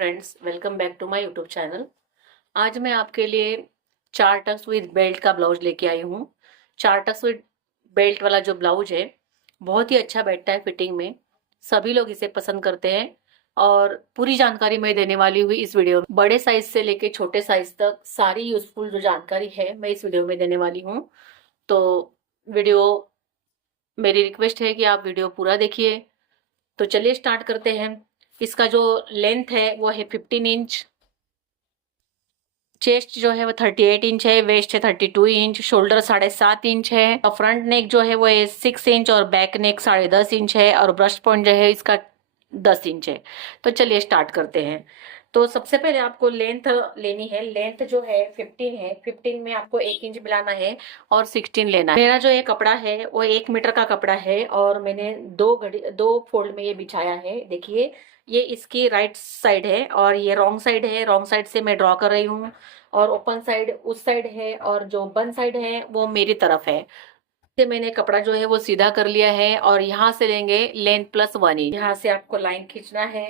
Friends, welcome back to my YouTube channel. आज मैं आपके लिए 4 टक्स विद बेल्ट का ब्लाउज लेके आई हूँ। 4 टक्स विद बेल्ट वाला जो ब्लाउज है बहुत ही अच्छा बैठता है फिटिंग में। सभी लोग इसे पसंद करते हैं और पूरी जानकारी मैं देने वाली हुई इस वीडियो में। बड़े साइज से लेके छोटे साइज तक सारी यूजफुल जो जानकारी है मैं इस वीडियो में देने वाली हूँ। तो वीडियो मेरी रिक्वेस्ट है कि आप वीडियो पूरा देखिए। तो चलिए स्टार्ट करते हैं। इसका जो लेंथ है वो है 15 इंच। चेस्ट जो है वो 38 इंच है, वेस्ट है 32 इंच, शोल्डर 7.5 इंच है और फ्रंट नेक जो है वो है 6 इंच और बैक नेक 10.5 इंच है और ब्रस्ट पॉइंट जो है इसका 10 इंच है। तो चलिए स्टार्ट करते हैं। तो सबसे पहले आपको लेंथ लेनी है। लेंथ जो है 15 है, 15 में आपको 1 इंच मिलाना है और 16 लेना है। मेरा जो ये कपड़ा है वो 1 मीटर का कपड़ा है और मैंने दो फोल्ड में ये बिछाया है। देखिए, ये इसकी राइट साइड है और ये रॉन्ग साइड है। रॉन्ग साइड से मैं ड्रॉ कर रही हूँ और ओपन साइड उस साइड है और जो बंद साइड है वो मेरी तरफ है। से मैंने कपड़ा जो है वो सीधा कर लिया है और यहाँ से लेंगे लेंथ प्लस 1 इंच। यहाँ से आपको लाइन खींचना है।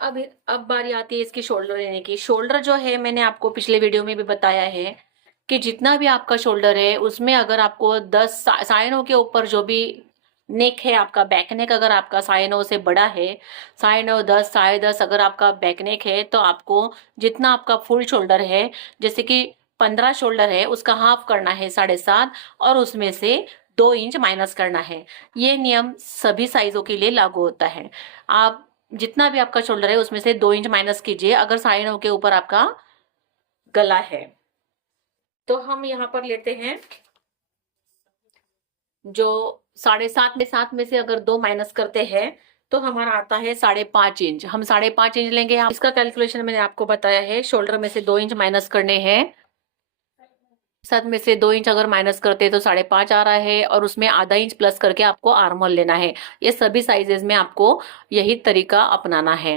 अब बारी आती है इसकी शोल्डर लेने की। शोल्डर जो है मैंने आपको पिछले वीडियो में भी बताया है कि जितना भी आपका शोल्डर है उसमें अगर आपको 10 साइनों के ऊपर जो भी नेक है, आपका बैक नेक अगर आपका साइनों से बड़ा है, साइनों 10 10.5 अगर आपका बैक नेक है तो आपको जितना आपका फुल शोल्डर है, जैसे कि 15 शोल्डर है उसका हाफ करना है 7.5 और उसमें से 2 इंच माइनस करना है। ये नियम सभी साइजों के लिए लागू होता है। आप जितना भी आपका शोल्डर है उसमें से 2 इंच माइनस कीजिए अगर साइनों के ऊपर आपका गला है। तो हम यहाँ पर लेते हैं जो 7.5 में, 7 में से अगर 2 माइनस करते हैं तो हमारा आता है 5.5 इंच। हम 5.5 इंच लेंगे। इसका कैलकुलेशन मैंने आपको बताया है। शोल्डर में से 2 इंच माइनस करने हैं। 7 में से 2 इंच अगर माइनस करते हैं तो 5.5 आ रहा है और उसमें आधा इंच प्लस करके आपको आर्म होल लेना है। ये सभी साइजेस में आपको यही तरीका अपनाना है।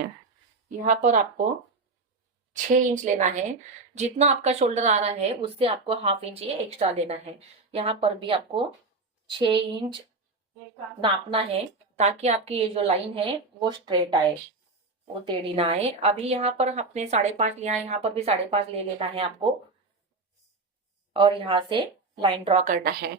यहाँ पर आपको 6 इंच लेना है। जितना आपका शोल्डर आ रहा है उससे आपको हाफ इंच ये एक्स्ट्रा लेना है। यहाँ पर भी आपको 6 इंच नापना है ताकि आपकी ये जो लाइन है वो स्ट्रेट आए, वो टेढ़ी ना आए। अभी यहाँ पर आपने 5.5 लिया है, यहाँ पर भी 5.5 ले लेना है आपको और यहाँ से लाइन ड्रॉ करना है।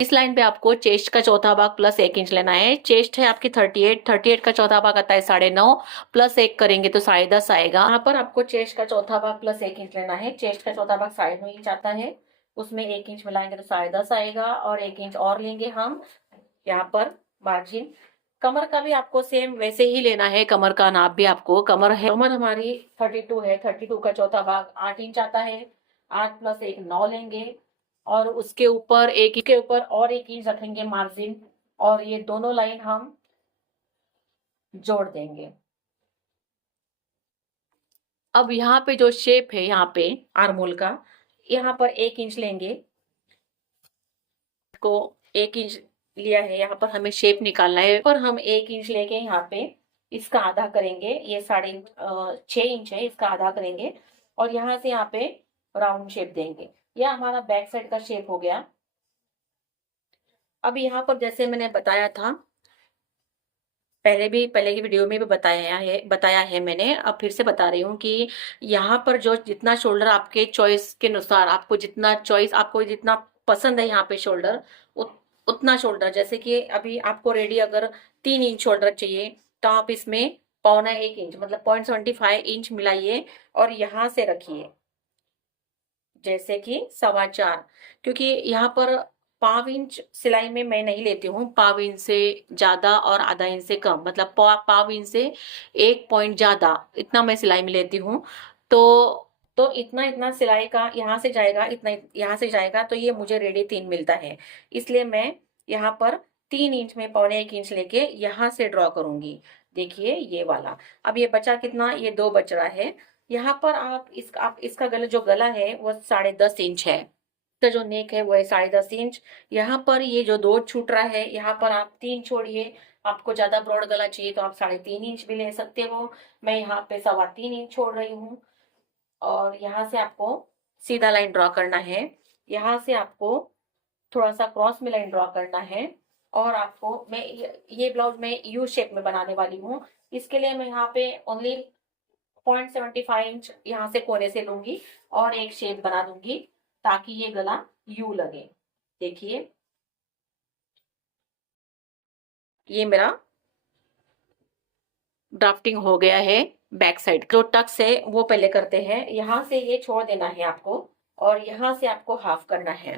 इस लाइन पे आपको चेस्ट का चौथा भाग प्लस 1 इंच लेना है। चेस्ट है आपकी 38 का चौथा भाग आता है 9.5 प्लस 1 करेंगे तो 10.5 आएगा। यहाँ पर आपको चेस्ट का चौथा भाग प्लस 1 इंच लेना है। चेस्ट का चौथा भाग 9.5 इंच आता है, उसमें 1 इंच मिलाएंगे तो 10.5 आएगा और 1 इंच और लेंगे हम यहाँ पर मार्जिन। कमर का भी आपको सेम वैसे ही लेना है। कमर का नाप भी आपको, कमर हमारी 32 है, 32 का चौथा भाग 8 इंच आता है। 8 प्लस 1 9 लेंगे और उसके ऊपर के ऊपर और 1 इंच रखेंगे मार्जिन और ये दोनों लाइन हम जोड़ देंगे। अब यहाँ पे जो शेप है, यहाँ पे आर्मोल का, यहाँ पर 1 इंच लेंगे। को 1 इंच लिया है, यहाँ पर हमें शेप निकालना है और हम 1 इंच लेके यहाँ पे इसका आधा करेंगे। ये 6.5 इंच है, इसका आधा करेंगे और यहाँ से यहाँ पे राउंड शेप देंगे। यह हमारा बैक साइड का शेप हो गया। अब यहाँ पर जैसे मैंने बताया था, पहले की वीडियो में भी बताया है मैंने, अब फिर से बता रही हूँ कि यहाँ पर जो जितना शोल्डर आपके चॉइस के अनुसार, आपको जितना पसंद है यहाँ पे शोल्डर, उतना शोल्डर। जैसे कि अभी आपको रेडी अगर 3 इंच शोल्डर चाहिए तो आप इसमें 1.25 इंच मतलब 0.75 इंच मिलाइए और यहाँ से रखिए जैसे कि 4.25, क्योंकि यहाँ पर पाव इंच सिलाई में मैं नहीं लेती हूँ। पाव इंच से ज्यादा और आधा इंच से कम, मतलब पाव इंच से 1 पॉइंट ज्यादा, इतना मैं सिलाई में लेती हूँ। तो इतना इतना सिलाई का यहाँ से जाएगा, इतना यहाँ से जाएगा, तो ये मुझे रेडी 3 मिलता है। इसलिए मैं यहाँ पर 3 इंच में 1.25 इंच लेके यहाँ से ड्रॉ करूंगी। देखिए ये वाला। अब ये बचा कितना, ये 2 बच रहा है। यहाँ पर आप इसका गला है वो 10.5 इंच है। इसका जो नेक है वो है 10.5 इंच। यहाँ पर ये जो 2 छूट रहा है, यहाँ पर आप 3 छोड़िए। आपको ज्यादा ब्रॉड गला चाहिए तो आप 3.5 इंच भी ले सकते हो। मैं यहाँ पे 3.25 इंच छोड़ रही हूँ और यहाँ से आपको सीधा लाइन ड्रॉ करना है। यहाँ से आपको थोड़ा सा क्रॉस में लाइन ड्रॉ करना है और आपको ये ब्लाउज मैं यू शेप में बनाने वाली हूँ। इसके लिए मैं यहाँ पे ओनली 0.75 इंच यहाँ से कोने से लूंगी और एक शेप बना दूंगी ताकि ये गला यू लगे। देखिए ये मेरा ड्राफ्टिंग हो गया है। बैक साइड जो टक्स है वो पहले करते हैं। यहाँ से ये छोड़ देना है आपको और यहाँ से आपको हाफ करना है।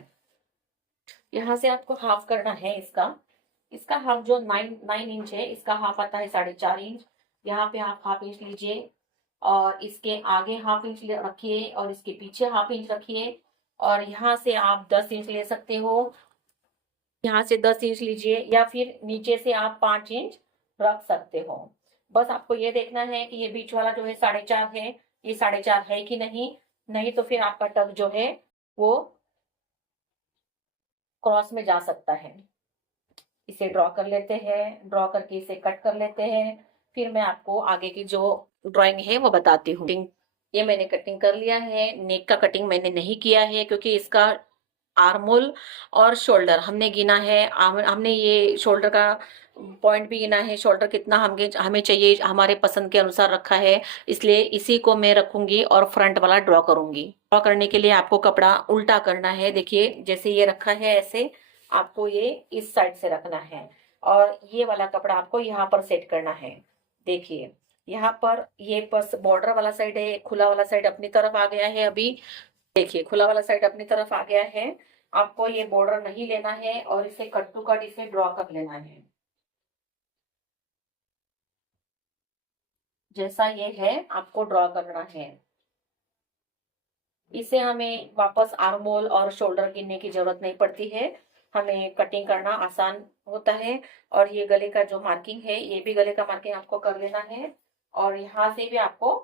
यहाँ से आपको हाफ करना है इसका। इसका हाफ जो 9 इंच है, इसका हाफ आता है 4.5 इंच। यहाँ पे आप हाफ इंच लीजिए और इसके आगे हाफ इंच रखिए और इसके पीछे हाफ इंच रखिए और यहाँ से आप 10 इंच ले सकते हो। यहाँ से 10 इंच लीजिए या फिर नीचे से आप 5 इंच रख सकते हो। बस आपको ये देखना है कि ये बीच वाला जो है 4.5 है, ये 4.5 है कि नहीं। नहीं तो फिर आपका टक जो है वो क्रॉस में जा सकता है। इसे ड्रॉ कर लेते हैं, ड्रॉ करके इसे कट कर लेते हैं। फिर मैं आपको आगे की जो ड्राइंग है वो बताती हूँ। ये मैंने कटिंग कर लिया है। नेक का कटिंग मैंने नहीं किया है क्योंकि इसका आर्मोल और शोल्डर हमने गिना है। हमने ये शोल्डर का पॉइंट भी गिना है। शोल्डर कितना हमें चाहिए हमारे पसंद के अनुसार रखा है, इसलिए इसी को मैं रखूंगी और फ्रंट वाला ड्रॉ करूंगी। ड्रॉ करने के लिए आपको कपड़ा उल्टा करना है। देखिए जैसे ये रखा है ऐसे आपको ये इस साइड से रखना है और ये वाला कपड़ा आपको यहाँ पर सेट करना है। देखिए यहाँ पर ये बस बॉर्डर वाला साइड है, खुला वाला साइड अपनी तरफ आ गया है। अभी देखिए खुला वाला साइड अपनी तरफ आ गया है। आपको ये बॉर्डर नहीं लेना है और इसे कट टू कट इसे ड्रॉ कर लेना है। जैसा ये है आपको ड्रॉ करना है। इसे हमें वापस आर्मोल और शोल्डर गिनने की जरूरत नहीं पड़ती है, हमें कटिंग करना आसान होता है। और ये गले का जो मार्किंग है ये भी गले का मार्किंग आपको कर लेना है और यहाँ से भी आपको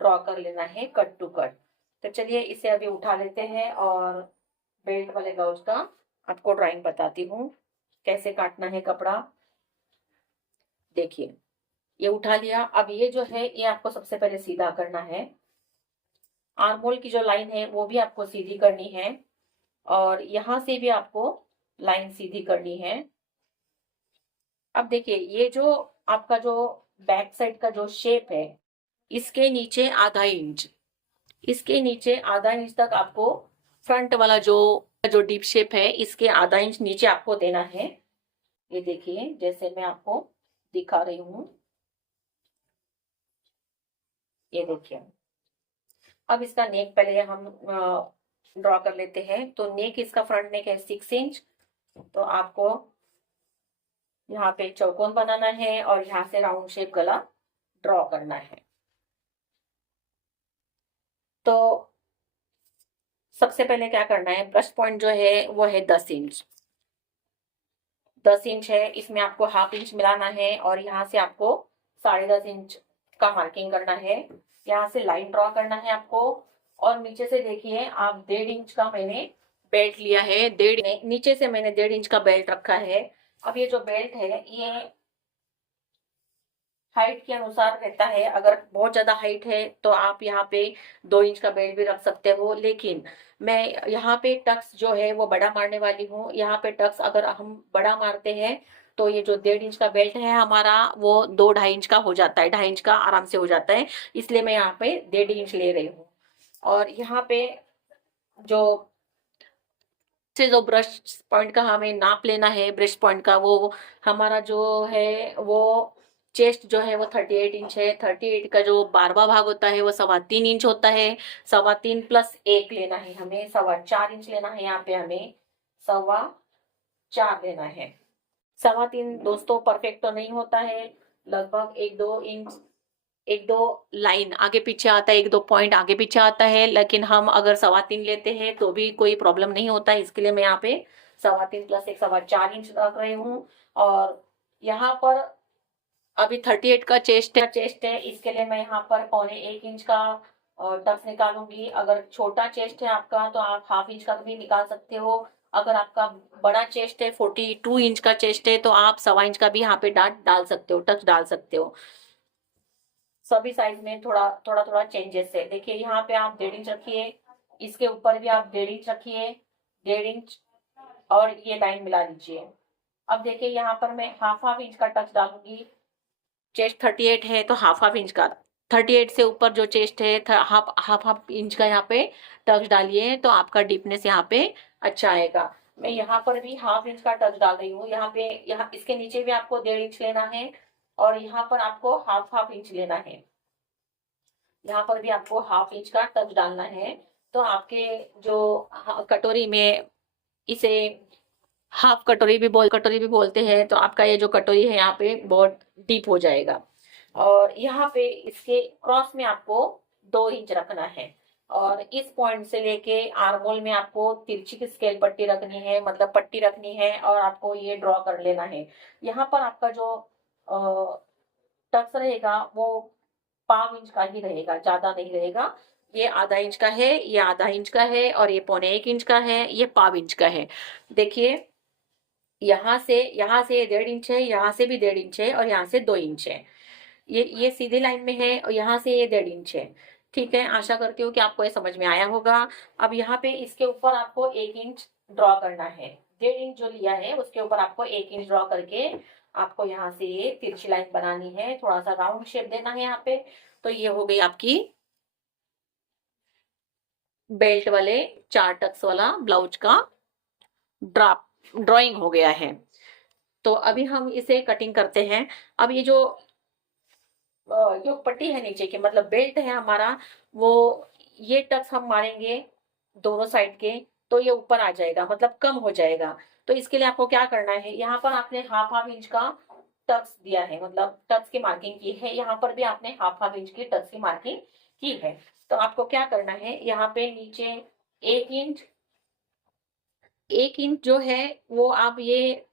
ड्रॉ कर लेना है कट टू कट। तो चलिए इसे अभी उठा लेते हैं और बेल्ट वाले ब्लाउज का आपको ड्राइंग बताती हूँ कैसे काटना है कपड़ा। देखिए ये उठा लिया। अब ये जो है ये आपको सबसे पहले सीधा करना है। आर्मोल की जो लाइन है वो भी आपको सीधी करनी है और यहाँ से भी आपको लाइन सीधी करनी है। अब देखिए ये जो आपका जो बैक साइड का जो शेप है इसके नीचे ½ इंच, इसके नीचे ½ इंच तक आपको फ्रंट वाला जो जो डीप शेप है इसके ½ इंच नीचे आपको देना है। ये देखिए जैसे मैं आपको दिखा रही हूँ, ये देखिए। अब इसका नेक पहले हम ड्रॉ कर लेते हैं। तो नेक इसका फ्रंट नेक है 6 इंच। तो आपको यहाँ पे चौकोन बनाना है और यहाँ से राउंड शेप गला ड्रॉ करना है। तो सबसे पहले क्या करना है, ब्रश पॉइंट जो है वो है 10 इंच। 10 इंच है, इसमें आपको ½ इंच मिलाना है और यहाँ से आपको 10.5 इंच का मार्किंग करना है। यहाँ से लाइन ड्रॉ करना है आपको और नीचे से देखिए आप 1.5 इंच का मैंने बेल्ट लिया है। नीचे से मैंने 1.5 इंच का बेल्ट रखा है। अब ये जो बेल्ट है ये हाइट के अनुसार रहता है। अगर बहुत ज्यादा हाइट है तो आप यहाँ पे 2 इंच का बेल्ट भी रख सकते हो, लेकिन मैं यहाँ पे टक्स जो है वो बड़ा मारने वाली हूँ। यहाँ पे टक्स अगर हम बड़ा मारते हैं तो ये जो 1.5 इंच का बेल्ट है हमारा वो 2-2.5 इंच का हो जाता है, 2.5 इंच का आराम से हो जाता है। इसलिए मैं यहाँ पे 1.5 इंच ले रही हूँ। और यहाँ पे जो जो ब्रश पॉइंट का हमें नाप लेना है, ब्रश पॉइंट का, वो हमारा जो है वो चेस्ट जो है वो 38 इंच है। 38 का जो 12वां भाग होता है वो 3.25 इंच होता है। 3.25 प्लस 1 लेना है हमें, 4.25 इंच लेना है। यहाँ पे हमें 4.25 लेना है। 3.25 दोस्तों परफेक्ट तो नहीं होता है, लगभग 1-2 इंच, 1-2 लाइन आगे पीछे आता है, 1-2 पॉइंट आगे पीछे आता है। लेकिन हम अगर 3.25 लेते हैं तो भी कोई प्रॉब्लम नहीं होता है। इसके लिए मैं यहाँ पे 3.25 प्लस 1 4.25 इंच रख रही हूँ। और यहाँ पर अभी 38 का चेस्ट है, इसके लिए मैं यहाँ पर 1.25 इंच का टक्स निकालूंगी। अगर छोटा चेस्ट है आपका तो आप ½ इंच का भी निकाल सकते हो। अगर आपका बड़ा चेस्ट है, 42 इंच का चेस्ट है, तो आप 1.25 इंच का भी यहाँ पे डाल सकते हो, टक्स डाल सकते हो। सभी साइज में थोड़ा थोड़ा चेंजेस है। देखिए यहाँ पे आप 1.5 इंच रखिए, इसके ऊपर भी आप 1.5 इंच रखिए, 1.5 इंच, और ये लाइन मिला लीजिए। अब देखिए यहाँ पर मैं ½ इंच का टच डालूंगी। चेस्ट 38 है तो ½ इंच का 38 से ऊपर जो चेस्ट है हाफ हाफ हाफ इंच का यहाँ पे टक्स डालिए तो आपका डीपनेस यहाँ पे अच्छा आएगा। मैं यहाँ पर भी हाफ इंच का टक्स डाल रही हूँ। यहाँ पे यहाँ इसके नीचे भी आपको 1.5 इंच लेना है और यहाँ पर आपको हाफ हाफ इंच लेना है। यहाँ पर भी आपको हाफ इंच का टक्स डालना है। तो आपके जो कटोरी में इसे कटोरी भी बोलते हैं, तो आपका ये जो कटोरी है यहाँ पे बहुत डीप हो जाएगा। और यहाँ पे इसके क्रॉस में आपको 2 इंच रखना है और इस पॉइंट से लेके आर्मोल में आपको तिरछी की स्केल पट्टी रखनी है, मतलब पट्टी रखनी है और आपको ये ड्रॉ कर लेना है। यहाँ पर आपका जो टक्स रहेगा वो 1.5 इंच का ही रहेगा, ज्यादा नहीं रहेगा। ये आधा इंच का है, ये आधा इंच का है और ये 1.25 इंच का है, ये 1.25 इंच का है। देखिए यहाँ से 1.5 इंच है, यहाँ से भी 1.5 इंच है और यहाँ से 2 इंच है। ये सीधी लाइन में है और यहाँ से ये 1.5 इंच है। ठीक है, आशा करती हूँ कि आपको ये समझ में आया होगा। अब यहाँ पे इसके ऊपर आपको 1 इंच ड्रॉ करना है। 1.5 इंच जो लिया है उसके ऊपर आपको 1 इंच ड्रॉ करके आपको यहाँ से ये तिरछी लाइन बनानी है, थोड़ा सा राउंड शेप देना है यहाँ पे। तो ये हो गई आपकी बेल्ट वाले 4 टक्स वाला ब्लाउज का ड्राइंग हो गया है। तो अभी हम इसे कटिंग करते हैं। अब ये जो पट्टी है नीचे की, मतलब बेल्ट है हमारा, वो ये टक्स हम मारेंगे दोनों साइड के तो ये ऊपर आ जाएगा, मतलब कम हो जाएगा। तो इसके लिए आपको क्या करना है, यहाँ पर आपने हाफ हाफ इंच का टक्स दिया है, मतलब टक्स की मार्किंग की है। यहाँ पर भी आपने हाफ हाफ इंच की टक्स की मार्किंग की है। तो आपको क्या करना है, यहाँ पे नीचे 1 इंच, 1 इंच जो है वो आप ये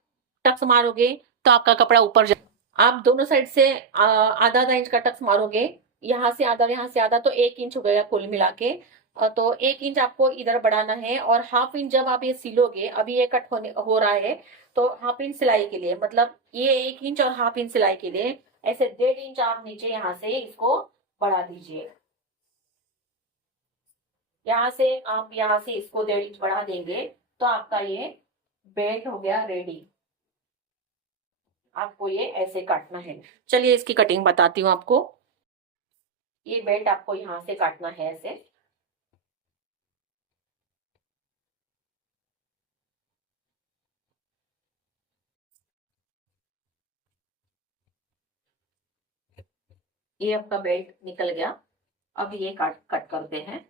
टक्स मारोगे तो आपका कपड़ा ऊपर आप दोनों साइड से आधा आधा इंच का टक्स मारोगे, यहाँ से आधा यहाँ से आधा, तो 1 इंच हो गया कुल मिला के। तो 1 इंच आपको इधर बढ़ाना है और हाफ इंच जब आप ये सिलोगे, अभी ये कट होने हो रहा है, तो हाफ इंच सिलाई के लिए, मतलब ये 1 इंच और हाफ इंच सिलाई के लिए ऐसे 1.5 इंच आप नीचे यहाँ से इसको बढ़ा दीजिए। यहाँ से आप यहाँ से इसको 1.5 इंच बढ़ा देंगे तो आपका ये बेल्ट हो गया रेडी। आपको ये ऐसे काटना है। चलिए इसकी कटिंग बताती हूँ आपको। ये बेल्ट आपको यहाँ से काटना है ऐसे। ये आपका बेल्ट निकल गया। अब ये कट करते हैं।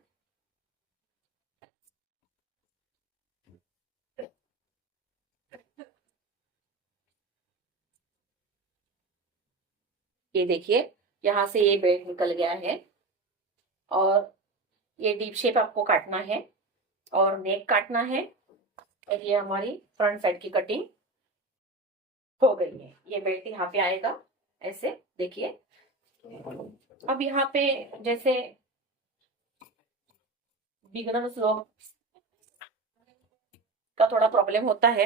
ये देखिए यहाँ से ये बेल्ट निकल गया है और ये डीप शेप आपको काटना है और नेक काटना है। और ये हमारी फ्रंट साइड की कटिंग हो गई है। ये बेल्ट यहाँ पे आएगा ऐसे, देखिए। अब यहाँ पे जैसे बिगनर्स लोग का थोड़ा प्रॉब्लम होता है,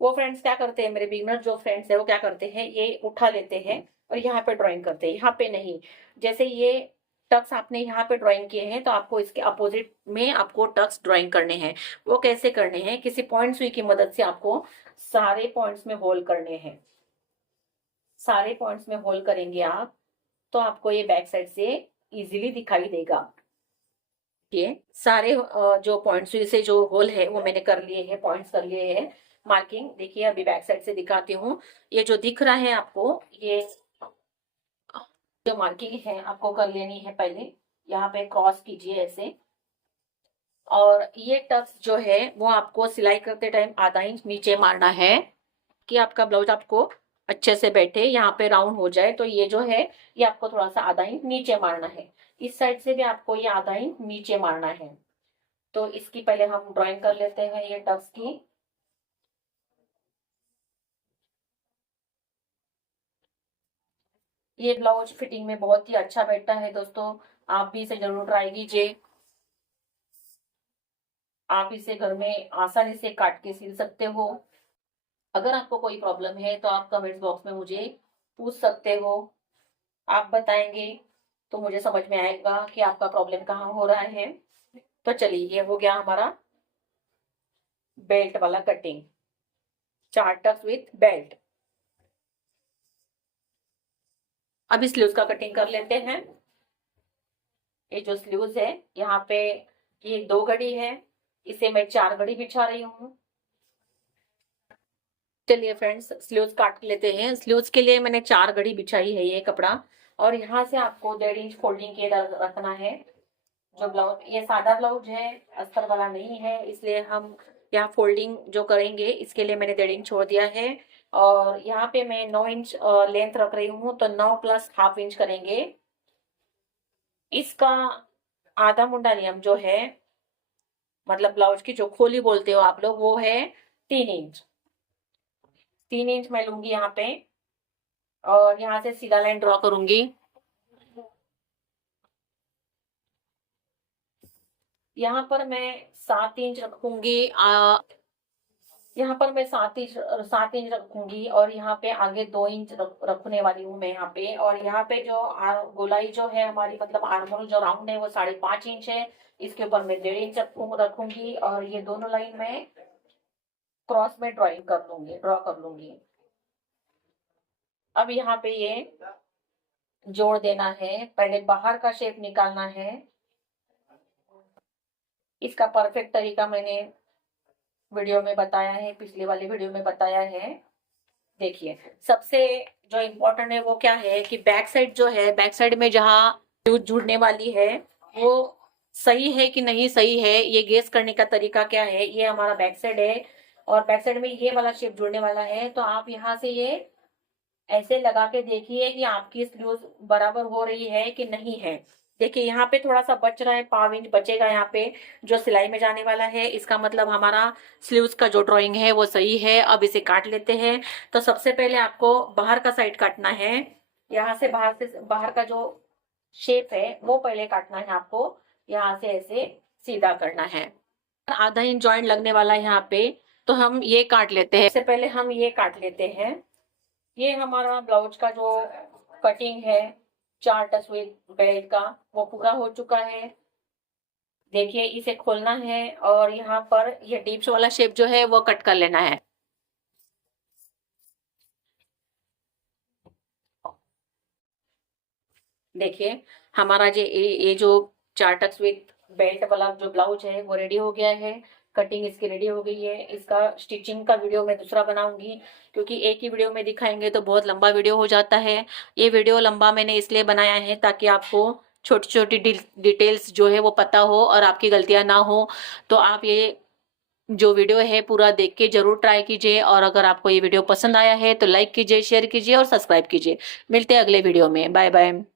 वो फ्रेंड्स क्या करते हैं, मेरे बिगनर जो फ्रेंड्स है वो क्या करते हैं, ये उठा लेते हैं और यहाँ पे ड्राइंग करते हैं। यहाँ पे नहीं, जैसे ये टक्स आपने यहाँ पे ड्राइंग किए हैं तो आपको इसके अपोजिट में आपको टक्स ड्राइंग करने हैं। वो कैसे करने हैं, किसी पॉइंट सुई की मदद से आपको सारे पॉइंट्स में होल करने हैं। सारे पॉइंट्स में होल करेंगे आप तो आपको ये बैक साइड से इजीली दिखाई देगा। ये सारे जो पॉइंट सुई से जो होल है वो मैंने कर लिए हैं, पॉइंट्स कर लिए हैं मार्किंग। देखिए अभी बैक साइड से दिखाती हूँ। ये जो दिख रहा है आपको, ये जो मार्किंग है आपको कर लेनी है पहले। यहाँ पे क्रॉस कीजिए ऐसे। और ये टक्स जो है वो आपको सिलाई करते टाइम आधा इंच नीचे मारना है कि आपका ब्लाउज आपको अच्छे से बैठे, यहाँ पे राउंड हो जाए। तो ये जो है ये आपको थोड़ा सा आधा इंच नीचे मारना है। इस साइड से भी आपको ये आधा इंच नीचे मारना है। तो इसकी पहले हम ड्राइंग कर लेते हैं ये टक्स की। ये ब्लाउज फिटिंग में बहुत ही अच्छा बैठता है दोस्तों, आप भी इसे जरूर ट्राई कीजिए। आप इसे घर में आसानी से काट के सिल सकते हो। अगर आपको कोई प्रॉब्लम है तो आप कमेंट्स बॉक्स में मुझे पूछ सकते हो। आप बताएंगे तो मुझे समझ में आएगा कि आपका प्रॉब्लम कहाँ हो रहा है। तो चलिए ये हो गया हमारा बेल्ट वाला कटिंग, 4 टक्स विथ बेल्ट। अब इस स्लीव्स का कटिंग कर लेते हैं। ये जो स्लीव्स है यहाँ पे ये 2 घड़ी है, इसे मैं 4 घड़ी बिछा रही हूँ। चलिए फ्रेंड्स स्लीव्स काट लेते हैं। स्लीव्स के लिए मैंने 4 घड़ी बिछाई है ये कपड़ा, और यहाँ से आपको 1.5 इंच फोल्डिंग के रखना है। जो ब्लाउज, ये सादा ब्लाउज है, अस्तर वाला नहीं है, इसलिए हम यहाँ फोल्डिंग जो करेंगे इसके लिए मैंने 1.5 इंच छोड़ दिया है। और यहाँ पे मैं 9 इंच लेंथ रख रही हूँ, तो 9 प्लस हाफ इंच करेंगे। इसका आधा मुंडा नियम जो है, मतलब ब्लाउज की जो खोली बोलते हो आप लोग, वो है 3 इंच। 3 इंच मैं लूंगी यहाँ पे, और यहाँ से सीधा लाइन ड्रॉ करूंगी। यहाँ पर मैं 7 इंच रखूंगी। यहाँ पर मैं 7 इंच रखूंगी, और यहाँ पे आगे 2 इंच रखने वाली हूँ मैं यहाँ पे। और यहाँ पे जो गोलाई जो है हमारी, मतलब आर्मोल जो राउंड है वो 5.5 इंच है, इसके ऊपर मैं 1.5 इंच रखूंगी। और ये दोनों लाइन में क्रॉस में ड्रॉ कर लूंगी। अब यहाँ पे ये जोड़ देना है, पहले बाहर का शेप निकालना है। इसका परफेक्ट तरीका मैंने वीडियो में बताया है, पिछले वाले वीडियो में बताया है। देखिए सबसे जो इम्पोर्टेंट है वो क्या है कि बैक साइड जो है, बैक साइड में जहाँ जुड़ने वाली है वो सही है कि नहीं सही है, ये गेस करने का तरीका क्या है। ये हमारा बैक साइड है, और बैक साइड में ये वाला शेप जुड़ने वाला है, तो आप यहाँ से ये ऐसे लगा के देखिए कि आपकी स्लीव्स बराबर हो रही है कि नहीं है। देखिए यहाँ पे थोड़ा सा बच रहा है, 1/4 इंच बचेगा यहाँ पे जो सिलाई में जाने वाला है। इसका मतलब हमारा स्लीव्स का जो ड्राइंग है वो सही है। अब इसे काट लेते हैं। तो सबसे पहले आपको बाहर का साइड काटना है। यहाँ से बाहर का जो शेप है वो पहले काटना है आपको। यहाँ से ऐसे सीधा करना है। आधा इंच जॉइंट लगने वाला है यहाँ पे, तो हम ये काट लेते हैं। सबसे पहले हम ये काट लेते हैं। ये हमारा ब्लाउज का जो कटिंग है 4 टक्स विद बेल्ट का, वो पूरा हो चुका है। देखिए इसे खोलना है, और यहाँ पर ये डीप्स वाला शेप जो है वो कट कर लेना है। देखिए हमारा ये जो 4 टक्स विद बेल्ट वाला जो ब्लाउज है वो रेडी हो गया है। कटिंग इसकी रेडी हो गई है। इसका स्टिचिंग का वीडियो मैं दूसरा बनाऊंगी, क्योंकि एक ही वीडियो में दिखाएंगे तो बहुत लंबा वीडियो हो जाता है। ये वीडियो लंबा मैंने इसलिए बनाया है ताकि आपको छोटी छोटी डिटेल्स जो है वो पता हो और आपकी गलतियां ना हो। तो आप ये जो वीडियो है पूरा देख के जरूर ट्राई कीजिए, और अगर आपको ये वीडियो पसंद आया है तो लाइक कीजिए, शेयर कीजिए और सब्सक्राइब कीजिए। मिलते हैं अगले वीडियो में। Bye bye.